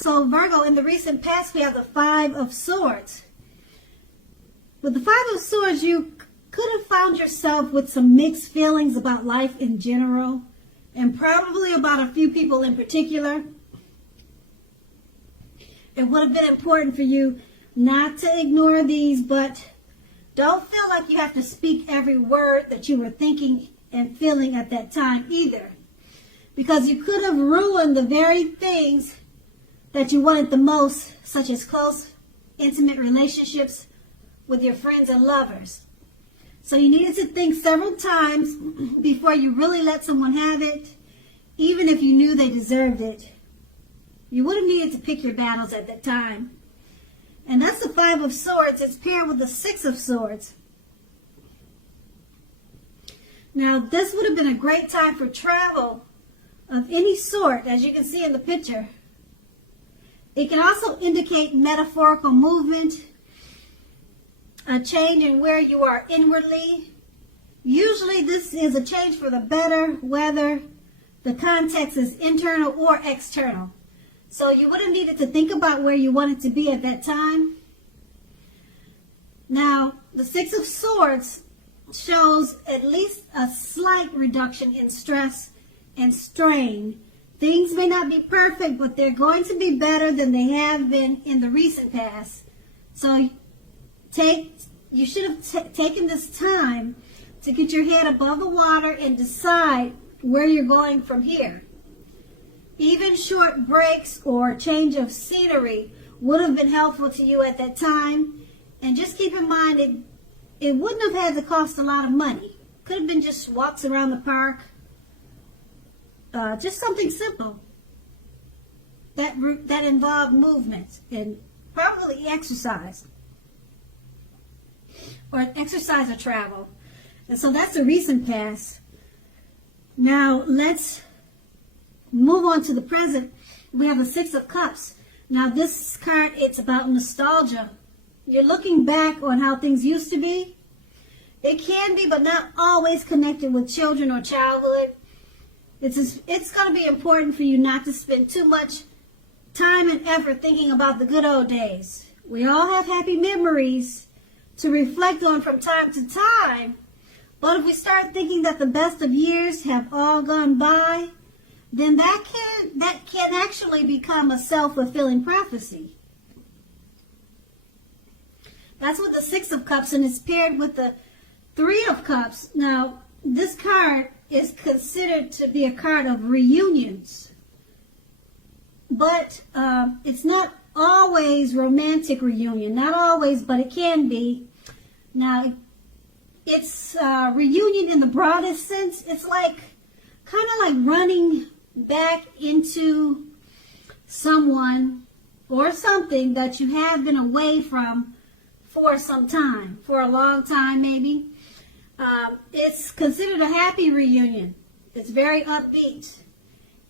So Virgo, in the recent past, we have the Five of Swords. With the Five of Swords, you could have found yourself with some mixed feelings about life in general, and probably about a few people in particular. It would have been important for you not to ignore these, but don't feel like you have to speak every word that you were thinking and feeling at that time either, because you could have ruined the very things that you wanted the most, such as close, intimate relationships with your friends and lovers. So you needed to think several times before you really let someone have it, even if you knew they deserved it. You would have needed to pick your battles at that time. And that's the Five of Swords. It's paired with the Six of Swords. Now, this would have been a great time for travel of any sort, as you can see in the picture. It can also indicate metaphorical movement, a change in where you are inwardly. Usually this is a change for the better, whether the context is internal or external. So you would have needed to think about where you wanted to be at that time. Now, the Six of Swords shows at least a slight reduction in stress and strain. Things may not be perfect, but they're going to be better than they have been in the recent past. So you should have taken this time to get your head above the water and decide where you're going from here. Even short breaks or change of scenery would have been helpful to you at that time. And just keep in mind, it wouldn't have had to cost a lot of money. Could have been just walks around the park. Just something simple that involved movement and probably exercise. Or exercise or travel. And so that's the recent past. Now let's move on to the present. We have the Six of Cups. Now this card, it's about nostalgia. You're looking back on how things used to be. It can be, but not always connected with children or childhood. It's going to be important for you not to spend too much time and effort thinking about the good old days. We all have happy memories to reflect on from time to time. But if we start thinking that the best of years have all gone by, then that can actually become a self-fulfilling prophecy. That's with the Six of Cups, and it's paired with the Three of Cups. Now, this card is considered to be a card of reunions. But it's not always romantic reunion. Not always, but it can be. Now, it's reunion in the broadest sense. It's like kind of like running back into someone or something that you have been away from for some time, for a long time maybe. It's considered a happy reunion. It's very upbeat.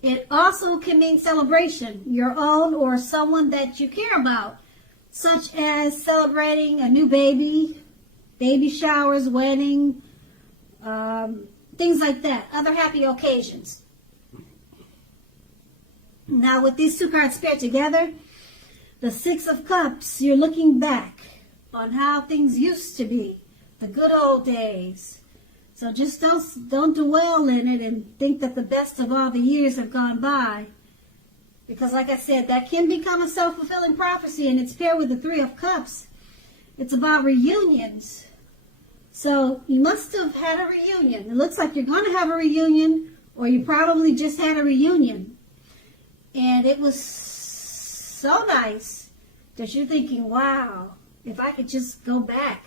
It also can mean celebration, your own or someone that you care about, such as celebrating a new baby, baby showers, wedding, things like that, other happy occasions. Now with these two cards paired together, the Six of Cups, you're looking back on how things used to be, the good old days. So just don't dwell in it and think that the best of all the years have gone by. Because like I said, that can become a self-fulfilling prophecy, and it's paired with the Three of Cups. It's about reunions. So you must have had a reunion. It looks like you're going to have a reunion, or you probably just had a reunion. And it was so nice that you're thinking, wow, if I could just go back.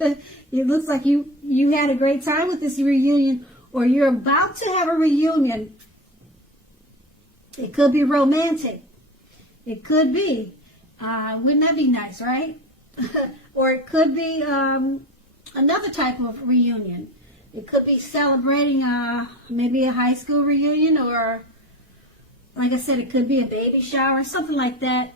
It looks like you had a great time with this reunion, or you're about to have a reunion. It could be romantic. It could be. Wouldn't that be nice, right? Or it could be another type of reunion. It could be celebrating maybe a high school reunion, or like I said, it could be a baby shower, something like that.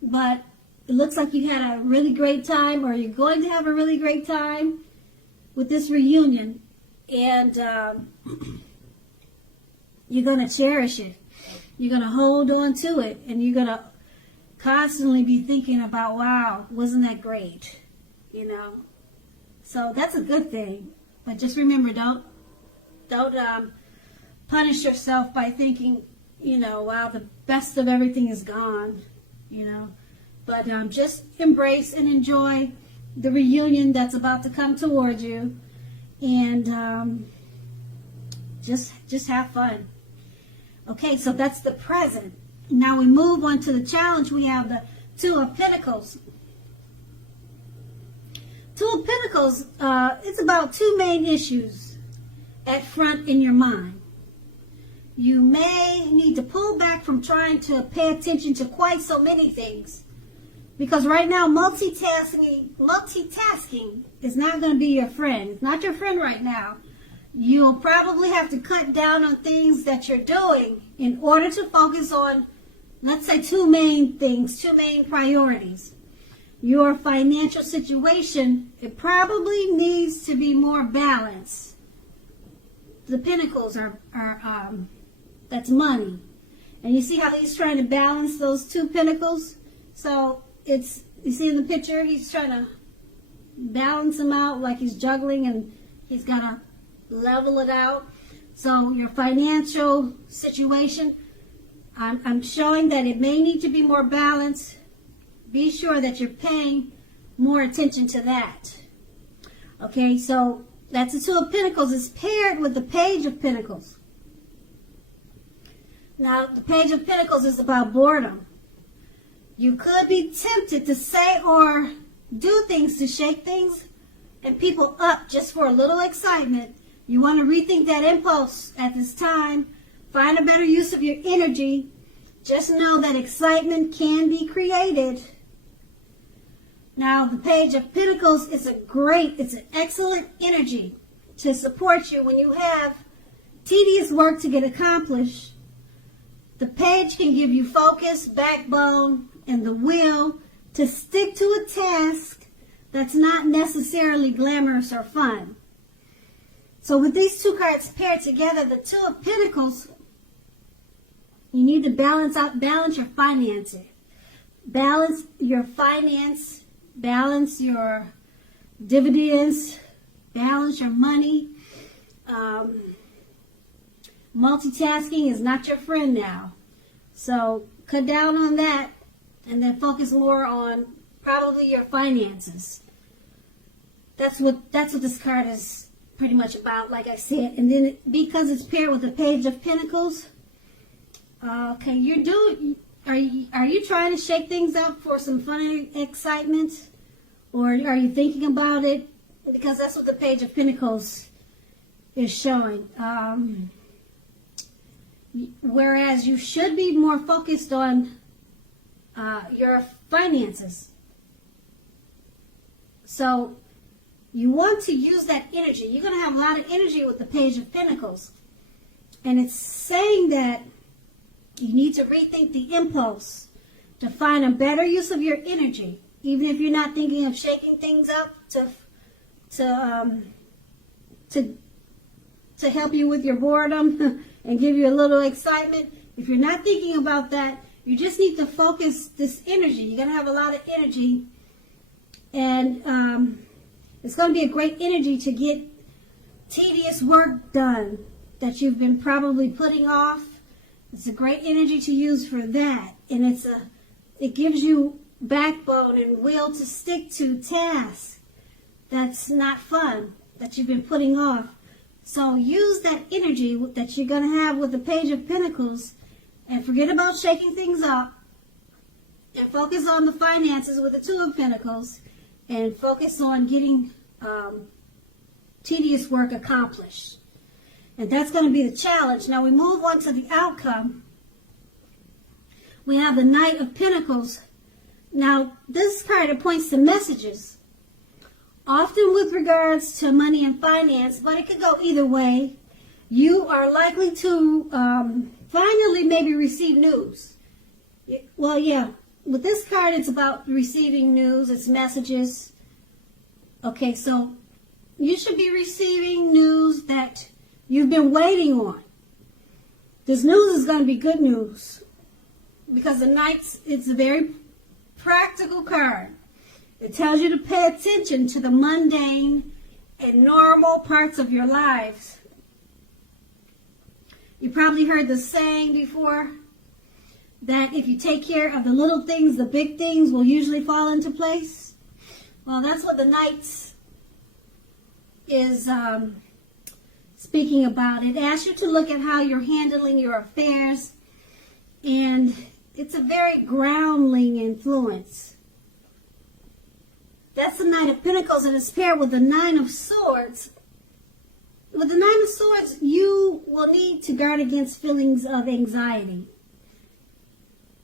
But it looks like you had a really great time, or you're going to have a really great time with this reunion. And you're going to cherish it. You're going to hold on to it, and you're going to constantly be thinking about, wow, wasn't that great? You know, so that's a good thing. But just remember, don't punish yourself by thinking, you know, wow, the best of everything is gone, you know. But just embrace and enjoy the reunion that's about to come towards you, and just have fun. Okay, so that's the present. Now we move on to the challenge. We have the Two of Pentacles. Two of Pentacles, it's about two main issues at front in your mind. You may need to pull back from trying to pay attention to quite so many things, because right now multitasking is not going to be your friend. It's not your friend right now. You'll probably have to cut down on things that you're doing in order to focus on, let's say, two main things, two main priorities. Your financial situation, it probably needs to be more balanced. The Pentacles are that's money. And you see how he's trying to balance those two Pentacles? So it's, you see in the picture, he's trying to balance them out like he's juggling, and he's got to level it out. So your financial situation, I'm showing that it may need to be more balanced. Be sure that you're paying more attention to that. Okay, so that's the Two of Pentacles. It's paired with the Page of Pentacles. Now, the Page of Pentacles is about boredom. You could be tempted to say or do things to shake things and people up just for a little excitement. You want to rethink that impulse at this time. Find a better use of your energy. Just know that excitement can be created. Now, the Page of Pentacles is it's an excellent energy to support you when you have tedious work to get accomplished. The Page can give you focus, backbone, and the will to stick to a task that's not necessarily glamorous or fun. So with these two cards paired together, the Two of Pentacles, you need to balance your finances. Balance your finance, balance your dividends, balance your money. Multitasking is not your friend now. So cut down on that and then focus more on probably your finances. That's what this card is pretty much about, like I said. And then because it's paired with the Page of Pentacles, okay, are you trying to shake things up for some fun and excitement? Or are you thinking about it? Because that's what the Page of Pentacles is showing. Whereas you should be more focused on your finances. So you want to use that energy. You're going to have a lot of energy with the Page of Pentacles. And it's saying that you need to rethink the impulse to find a better use of your energy. Even if you're not thinking of shaking things up to help you with your boredom and give you a little excitement. If you're not thinking about that, you just need to focus this energy. You're going to have a lot of energy, and it's going to be a great energy to get tedious work done that you've been probably putting off. It's a great energy to use for that, and it gives you backbone and will to stick to tasks that's not fun, that you've been putting off. So use that energy that you're going to have with the Page of Pentacles and forget about shaking things up and focus on the finances with the Two of Pentacles and focus on getting tedious work accomplished. And that's going to be the challenge. Now we move on to the outcome. We have the Knight of Pentacles. Now this card, it points to messages, often with regards to money and finance, but it could go either way. You are likely to finally maybe receive news. Well, yeah, with this card, it's about receiving news. It's messages. Okay, so you should be receiving news that you've been waiting on. This news is going to be good news because the Knights, it's a very practical card. It tells you to pay attention to the mundane and normal parts of your lives. You probably heard the saying before that if you take care of the little things, the big things will usually fall into place. Well, that's what the Knights is speaking about. It asks you to look at how you're handling your affairs, and it's a very groundling influence. That's the Knight of Pentacles, and it's paired with the Nine of Swords. With the Nine of Swords, you will need to guard against feelings of anxiety.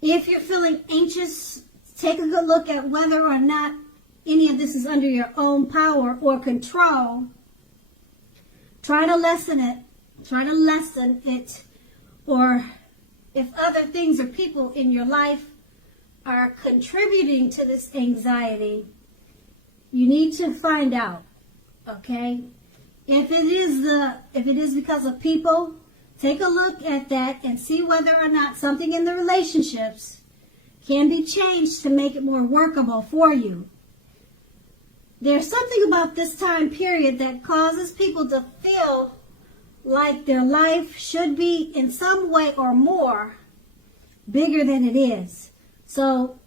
If you're feeling anxious, take a good look at whether or not any of this is under your own power or control. Try to lessen it. Try to lessen it. Or if other things or people in your life are contributing to this anxiety, you need to find out, okay? If it is because of people, take a look at that and see whether or not something in the relationships can be changed to make it more workable for you. There's something about this time period that causes people to feel like their life should be in some way or more bigger than it is. So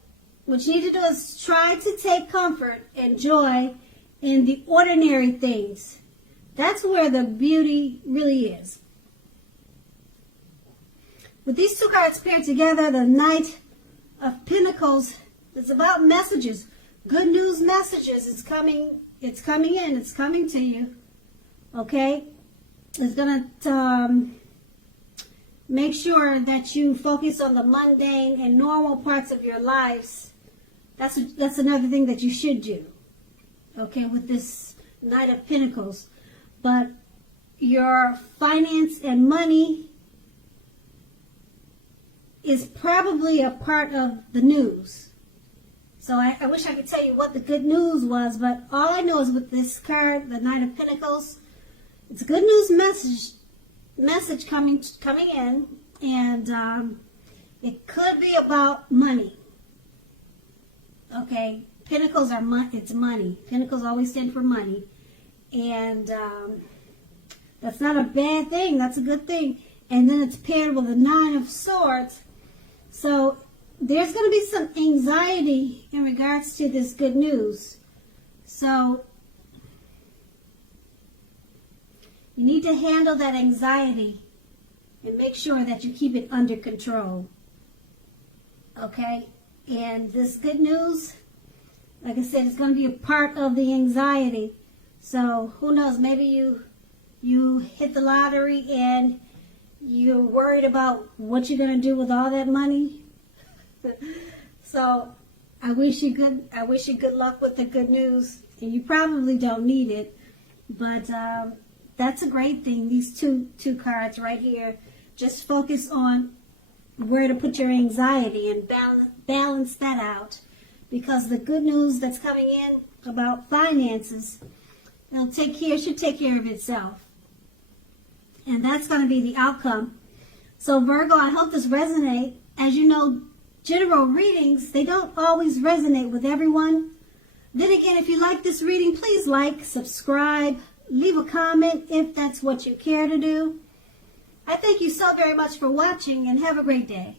what you need to do is try to take comfort and joy in the ordinary things. That's where the beauty really is. With these two cards paired together, the Knight of Pentacles, it's about messages. Good news messages. It's coming in. It's coming to you. Okay? It's going to make sure that you focus on the mundane and normal parts of your lives. That's another thing that you should do. Okay, with this Knight of Pentacles. But your finance and money is probably a part of the news. So I wish I could tell you what the good news was, but all I know is with this card, the Knight of Pentacles, it's a good news message coming in, and it could be about money. Okay, Pentacles are it's money. Pentacles always stand for money, and that's not a bad thing. That's a good thing. And then it's paired with a Nine of Swords. So there's going to be some anxiety in regards to this good news. So you need to handle that anxiety and make sure that you keep it under control. Okay? And this good news, like I said, it's going to be a part of the anxiety. So who knows, maybe you hit the lottery and you're worried about what you're going to do with all that money. So I wish you good luck with the good news. And you probably don't need it, but that's a great thing. These two cards right here. Just focus on where to put your anxiety and balance that out, because the good news that's coming in about finances, should take care of itself. And that's going to be the outcome. So Virgo, I hope this resonates. As you know, general readings, they don't always resonate with everyone. Then again, if you like this reading, please like, subscribe, leave a comment if that's what you care to do. I thank you so very much for watching, and have a great day.